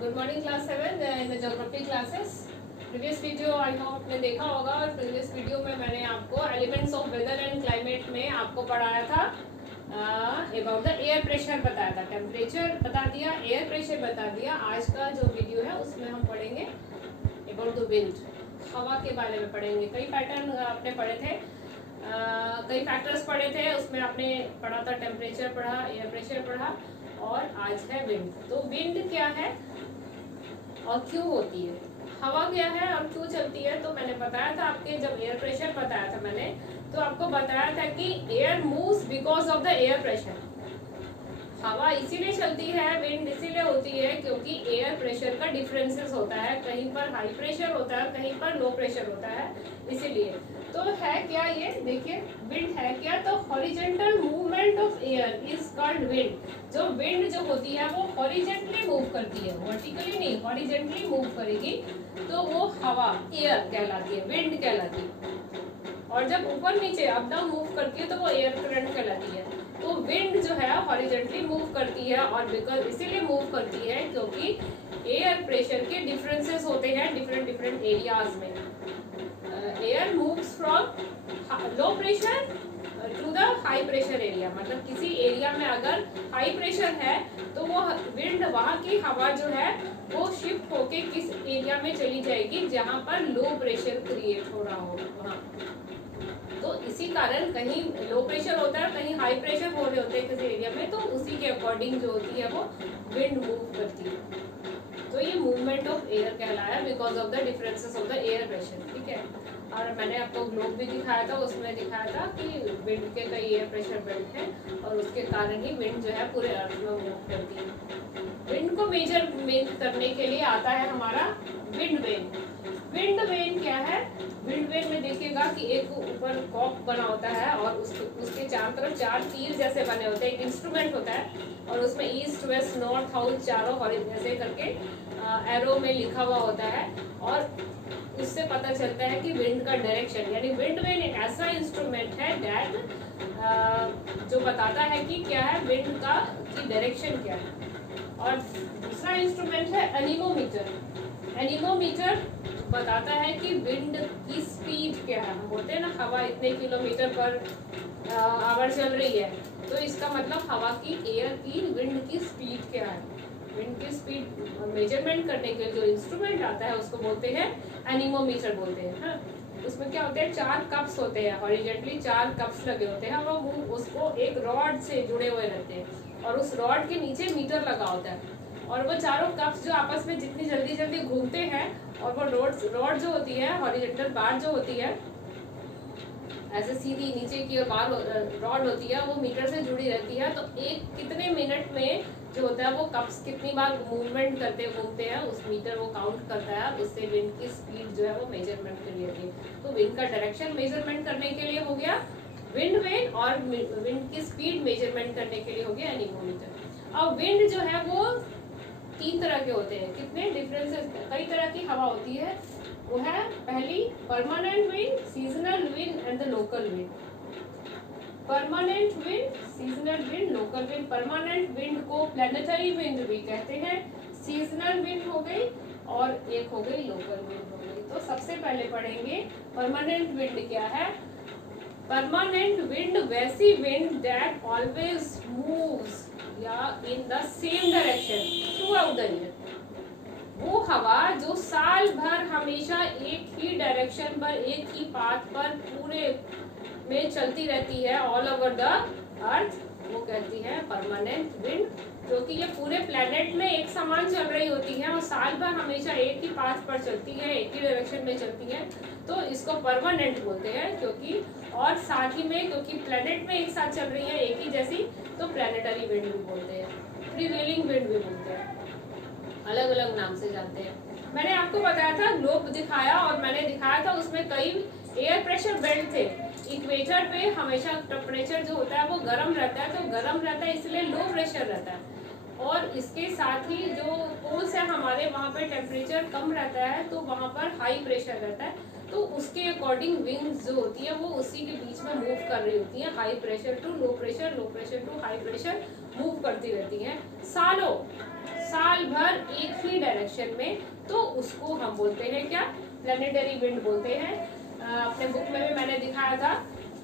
Good morning class 7 in the geography classes. Previous video I hope आपने देखा होगा और प्रीवियस वीडियो में मैंने आपको elements of weather and climate में आपको पढ़ाया था अबाउट द एयर प्रेशर बताया था, टेम्परेचर बता दिया, एयर प्रेशर बता दिया। आज का जो वीडियो है उसमें हम पढ़ेंगे अबाउट द विंड, हवा के बारे में पढ़ेंगे। कई पैटर्न आपने पढ़े थे, कई फैक्टर्स पढ़े थे, उसमें आपने पढ़ा था टेम्परेचर पढ़ा, एयर प्रेशर पढ़ा और आज है विंड। तो विंड क्या है और क्यों होती है, हवा क्या है और क्यों चलती है। तो मैंने बताया था आपके, जब एयर प्रेशर बताया था मैंने, तो आपको बताया था कि air moves because of the air pressure. हवा इसीलिए चलती है, विंड इसीलिए होती है क्योंकि एयर प्रेशर का डिफरेंसेस होता है, कहीं पर हाई प्रेशर होता है, कहीं पर लो प्रेशर होता है, इसीलिए। तो है क्या ये, देखिए विंड है क्या, तो horizontal movement of air is called wind. जो विंड जो होती है वो हॉरिजॉन्टली मूव करती है, वर्टिकली नहीं, हॉरिजॉन्टली मूव करेगी तो वो हवा एयर कहलाती है, विंड कहलाती है। और जब ऊपर नीचे अप डाउन मूव करती है तो वो एयर करंट कहलाती है। तो विंड जो है हॉरिजॉन्टली मूव करती है और बिकॉज इसीलिए मूव करती है क्योंकि एयर प्रेशर के डिफरेंसेस होते हैं डिफरेंट एरियाज में। Air moves from low pressure to the high pressure area, मतलब किसी एरिया में अगर हाई प्रेशर है तो वो विंड, वहां की हवा जो है वो शिफ्ट होके किस एरिया में चली जाएगी जहां पर लो प्रेशर क्रिएट हो रहा होगा वहां। तो इसी कारण कहीं लो प्रेशर होता है, कहीं हाई प्रेशर हो रहे होते हैं किसी एरिया में, तो उसी के अकॉर्डिंग जो होती है वो विंड मूव करती है। तो ये मूवमेंट ऑफ एयर कहलाया because of the differences of the air pressure, ठीक है। और मैंने आपको ग्लोब भी दिखाया था, उसमें दिखाया था कि विंड के कई एयर प्रेशर बेल्ट हैं और उसके कारण ही विंड जो है पूरे अर्थ में मूव करती है। विंड को मेजरमेंट करने के लिए आता है हमारा विंड वेन। विंड वेन क्या है, विंड वेन में देखिएगा कि एक ऊपर कॉक बना होता है और उसके चारों तरफ चार तीर जैसे बने होते हैं, एक इंस्ट्रूमेंट होता है और उसमें ईस्ट वेस्ट नॉर्थ साउथ चारों ऐसे करके एरो में लिखा हुआ होता है और उससे पता चलता है कि विंड का डायरेक्शन। यानी विंड वेन एक ऐसा इंस्ट्रूमेंट है दैट जो बताता है कि क्या है विंड का की डायरेक्शन क्या है। और दूसरा इंस्ट्रूमेंट है एनीमोमीटर। एनीमोमीटर बताता है कि विंड की स्पीड क्या है। हम बोलते हैं ना हवा इतने किलोमीटर पर आवर चल रही है, तो इसका मतलब हवा की, एयर की, विंड की स्पीड क्या है। विंड की स्पीड मेजरमेंट करने के लिए जो इंस्ट्रूमेंट आता है उसको बोलते हैं एनीमोमीटर बोलते हैं। हाँ, उसमें क्या होते हैं, चार कप्स होते हैं, हॉरिजॉन्टली चार कप्स लगे होते हैं और वो उसको एक रॉड से जुड़े हुए रहते हैं और उस रॉड के नीचे मीटर लगा होता है और वो चारों कप्स जो आपस में जितनी जल्दी जल्दी घूमते हैं और वो रॉड जो होती है, हॉरिजॉन्टल बार जो होती है ऐसे सीधी नीचे की और बार रॉड होती है, वो मीटर से जुड़ी रहती है। तो एक कितने मिनट में जो होता है वो कप्स कितनी बार मूवमेंट करते घूमते हैं, उस मीटर वो काउंट करता है, उससे विंड की स्पीड जो है वो मेजरमेंट कर लेती है। तो विंड का डायरेक्शन मेजरमेंट करने के लिए हो गया विंड वेन और विंड की स्पीड मेजरमेंट करने के लिए हो गया एनीमोमीटर। अब विंड जो है वो तीन तरह के होते हैं, कितने डिफरेंसेस, कई तरह की हवा होती है। वो है पहली permanent wind, seasonal wind and the local wind. Permanent wind, seasonal wind, local wind. Permanent wind को प्लैनेटरी विंड भी कहते हैं, सीजनल विंड हो गई और एक हो गई लोकल विंड हो गई। तो सबसे पहले पढ़ेंगे परमानेंट विंड क्या है। परमानेंट विंड वैसी विंड दैट ऑलवेज मूव्स या in the same direction through out the year. वो हवा जो साल भर हमेशा एक ही डायरेक्शन पर, एक ही पाथ पर पूरे में चलती रहती है ऑल ओवर द अर्थ, वो कहती है परमानेंट विंड। क्योंकि ये पूरे प्लेनेट में एक समान चल रही होती है और साल भर हमेशा एक ही पाथ पर चलती है, एक ही डायरेक्शन में चलती है, तो इसको परमानेंट बोलते हैं। क्योंकि और साथ ही में क्योंकि प्लेनेट में एक साथ चल रही है एक ही जैसी, तो प्लेनेटरी विंड भी बोलते हैं, प्रीवेलिंग विंड भी बोलते हैं, अलग अलग नाम से जानते हैं। मैंने आपको बताया था, ग्लोब दिखाया और मैंने दिखाया था उसमें कई एयर प्रेशर बेल्ट थे। इक्वेटर पे हमेशा टेम्परेचर जो होता है वो गर्म रहता है, तो गर्म रहता है इसलिए लो प्रेशर रहता है। और इसके साथ ही जो पोल्स है हमारे, वहाँ पे टेम्परेचर कम रहता है तो वहाँ पर हाई प्रेशर रहता है, तो उसके अकॉर्डिंग विंड्स जो होती है वो उसी के बीच में मूव कर रही होती है, high pressure to low pressure, low pressure to high pressure move करती रहती हैं। सालों साल भर एक ही डायरेक्शन में, तो उसको हम बोलते हैं क्या, प्लैनेटरी विंड बोलते हैं। अपने बुक में भी मैंने दिखाया था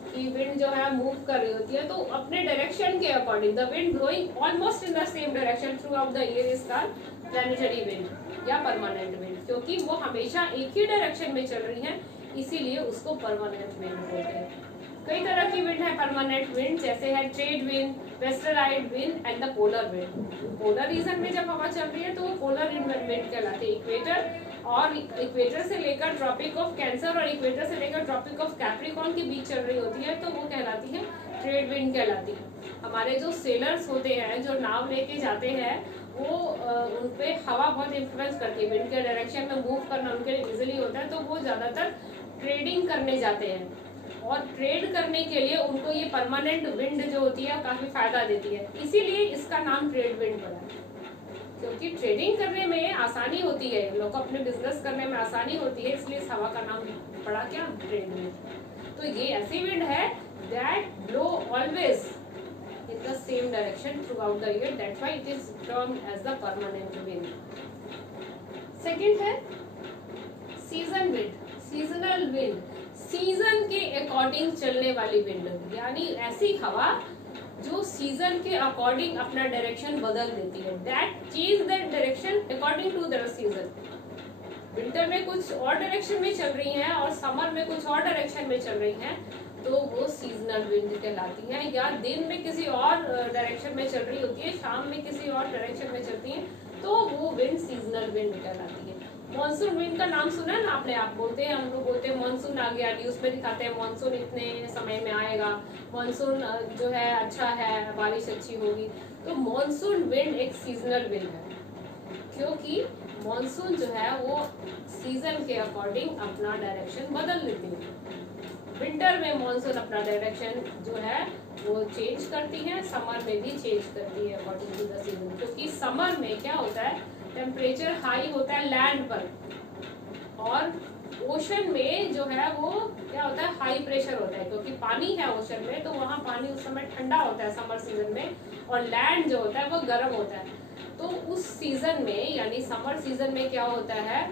कि विंड जो है मूव कर रही होती है, तो अपने डायरेक्शन के according the wind blowing almost in the same direction through out the year is called planetary wind या परमानेंट विंड, क्योंकि वो हमेशा एक ही डायरेक्शन में चल रही है, इसीलिए उसको परमानेंट विंड बोलते हैं। कई तरह की विंड है परमानेंट विंड, जैसे है trade wind, westerlies wind and the polar wind. Polar region में जब हवा चल रही है तो वो पोलर विंड कहलाती है। इक्वेटर और इक्वेटर से लेकर ट्रॉपिक ऑफ कैंसर और इक्वेटर से लेकर ट्रॉपिक ऑफ कैप्रिकॉर्न के बीच चल रही होती है, तो वो कहलाती है ट्रेड विंड कहलाती है। हमारे जो सेलर्स होते हैं, जो नाव लेके जाते हैं, वो उन पे हवा बहुत इन्फ्लुएंस करती है, विंड के डायरेक्शन में मूव करना उनके लिए इजीली होता है, तो वो ज्यादातर ट्रेडिंग करने जाते हैं, और ट्रेड करने के लिए उनको ये परमानेंट विंड जो होती है काफी फायदा देती है, इसीलिए इसका नाम ट्रेड विंड पड़ा है। क्योंकि ट्रेडिंग करने में आसानी होती है, लोग को अपने बिजनेस करने में आसानी होती है, इसलिए इस हवा का नाम पड़ा क्या, ट्रेड विंड। तो ये ऐसी विंड है that blow always in the same direction throughout the year, that's why it is termed as the permanent wind. Second है season wind, seasonal wind, season के अकॉर्डिंग चलने वाली विंड, यानी ऐसी हवा जो सीजन के अकॉर्डिंग अपना डायरेक्शन बदल देती है, that change that direction according to the season. Winter में कुछ और डायरेक्शन में चल रही हैं और समर में कुछ और डायरेक्शन में चल रही हैं, तो वो सीजनल विंड कहलाती है। या दिन में किसी और डायरेक्शन में चल रही होती है, शाम में किसी और डायरेक्शन में चलती है, तो वो विंड सीजनल विंड कहलाती है। मॉनसून विंड का नाम सुना है ना आपने, आप बोलते हैं, हम लोग बोलते हैं मॉनसून आ गया, न्यूज में दिखाते हैं मॉनसून इतने समय में आएगा, मॉनसून जो है अच्छा है, बारिश अच्छी होगी। तो मॉनसून विंड एक सीजनल विंड है, क्योंकि मॉनसून जो है वो सीजन के अकॉर्डिंग अपना डायरेक्शन बदल लेती है। विंटर में मॉनसून अपना डायरेक्शन जो है वो चेंज करती है, समर में भी चेंज करती है अकॉर्डिंग टू द सीजन। क्योंकि समर में क्या होता है, टेम्परेचर हाई होता है लैंड पर, और ओशन में जो है वो क्या होता है, हाई प्रेशर होता है, क्योंकि पानी है ओशन में, तो वहाँ पानी उस समय ठंडा होता है समर सीजन में, और लैंड जो होता है वो गर्म होता है। तो उस सीजन में यानी समर सीजन में क्या होता है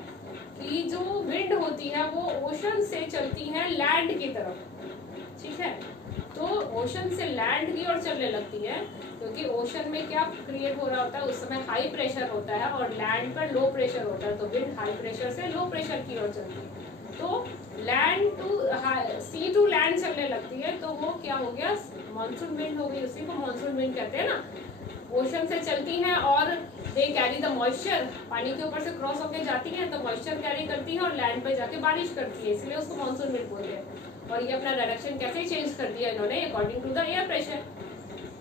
कि जो विंड होती है वो ओशन से चलती है लैंड की तरफ, ठीक है, तो ओशन से लैंड की ओर चलने लगती है, क्योंकि ओशन में क्या क्रिएट हो रहा होता है, उस समय हाई प्रेशर होता है और लैंड पर लो प्रेशर होता है, तो विंड हाई प्रेशर से लो प्रेशर की ओर चलती है, तो land to sea to land चलने लगती है, तो वो क्या हो गया, मानसून विंड हो गई, उसी को मानसून विंड कहते हैं ना। ओशन से चलती हैं और दे कैरी द मॉइस्चर, पानी के ऊपर से क्रॉस होकर जाती हैं तो मॉइस्चर कैरी करती हैं और लैंड पे जाके बारिश करती है, इसलिए उसको मानसून विंड बोलते हैं। और ये अपना डायरेक्शन कैसे चेंज कर दिया इन्होंने, according to the air pressure.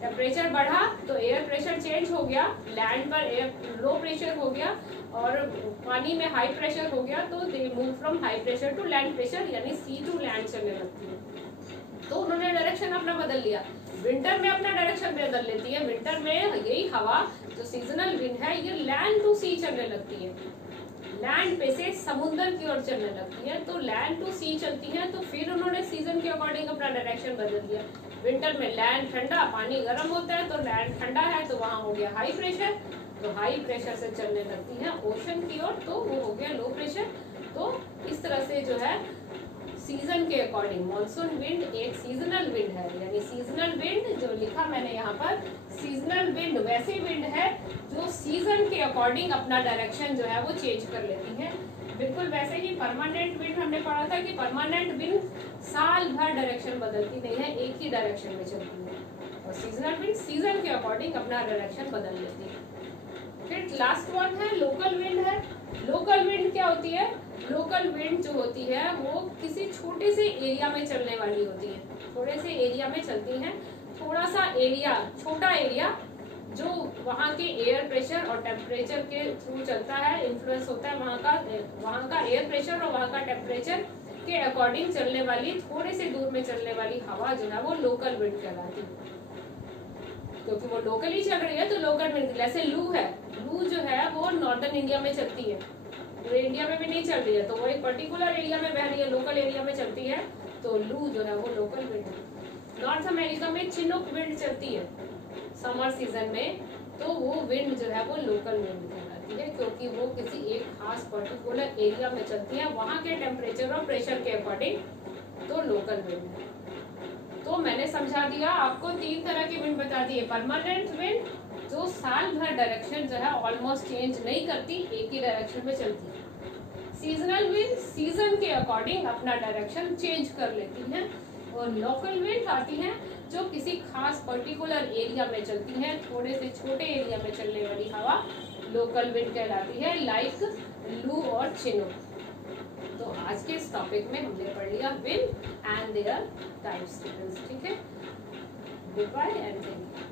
Temperature बढ़ा तो एयर प्रेशर चेंज हो गया, लैंड पर एयर लो प्रेशर हो गया और पानी में हाई प्रेशर हो गया, तो they move from high pressure to land pressure, यानी सी टू लैंड चलने लगती है। तो उन्होंने डायरेक्शन अपना बदल लिया। विंटर में अपना डायरेक्शन बदल लेती है, विंटर में यही हवा जो सीजनल विंड है ये लैंड टू सी चलने लगती है, लैंड पे से समुद्र की ओर चलने लगती है, तो लैंड टू सी चलती है, तो फिर उन्होंने सीजन के अकॉर्डिंग अपना डायरेक्शन बदल दिया। विंटर में लैंड ठंडा, पानी गर्म होता है, तो लैंड ठंडा है तो वहां हो गया हाई प्रेशर, तो हाई प्रेशर से चलने लगती है ओशन की ओर, तो वो हो गया लो प्रेशर। तो इस तरह से जो है सीजन के अकॉर्डिंग मॉनसून विंड एक सीजनल विंड है, यानी सीजनल विंड जो लिखा मैंने यहाँ पर, सीजनल विंड वैसी विंड है जो सीजन के अकॉर्डिंग अपना डायरेक्शन जो है वो चेंज कर लेती है। बिल्कुल वैसे ही परमानेंट विंड हमने पढ़ा था कि परमानेंट विंड साल भर डायरेक्शन बदलती नहीं है, एक ही डायरेक्शन में चलती है, और सीजनल विंड सीजन के अकॉर्डिंग अपना डायरेक्शन बदल लेती है। फिर लास्ट वन है लोकल विंड है। लोकल विंड क्या होती है, लोकल विंड जो होती है वो किसी छोटे से एरिया में चलने वाली होती है, थोड़े से एरिया में चलती हैं, थोड़ा सा एरिया, छोटा एरिया जो वहाँ के एयर प्रेशर और टेम्परेचर के थ्रू चलता है, इन्फ्लुएंस होता है वहाँ का एयर प्रेशर और वहाँ का टेम्परेचर के अकॉर्डिंग चलने वाली, थोड़े से दूर में चलने वाली हवा जो है वो लोकल विंड कहलाती है, क्योंकि वो लोकली चल रही है तो लोकल विंड। जैसे लू है, लू जो है वो नॉर्दर्न इंडिया में चलती है, पूरे इंडिया में भी नहीं चल रही है, तो वो एक पर्टिकुलर एरिया में बह रही है, लोकल एरिया में चलती है, तो लू जो है वो लोकल विंड है। नॉर्थ अमेरिका में चिनूक विंड चलती है समर सीजन में, तो वो विंड जो है वो लोकल विंड कहलाती है, क्योंकि वो किसी एक खास पर्टिकुलर एरिया में चलती है वहाँ के टेम्परेचर और प्रेशर के अकॉर्डिंग, तो लोकल विंड है। तो मैंने समझा दिया आपको, 3 तरह की विंड बता दी है। परमानेंट विंड जो साल भर डायरेक्शन जो है ऑलमोस्ट चेंज नहीं करती, एक ही डायरेक्शन में चलती है। सीजनल विंड सीजन के अकॉर्डिंग अपना डायरेक्शन चेंज कर लेती है। और लोकल विंड आती है जो किसी खास पर्टिकुलर एरिया में चलती है, थोड़े से छोटे एरिया में चलने वाली हवा लोकल विंड कहलाती है, लाइक लू और चिनूक। तो आज के इस टॉपिक में हमने पढ़ लिया विंड एंड देयर टाइप्स। ठीक है, good bye and thank you.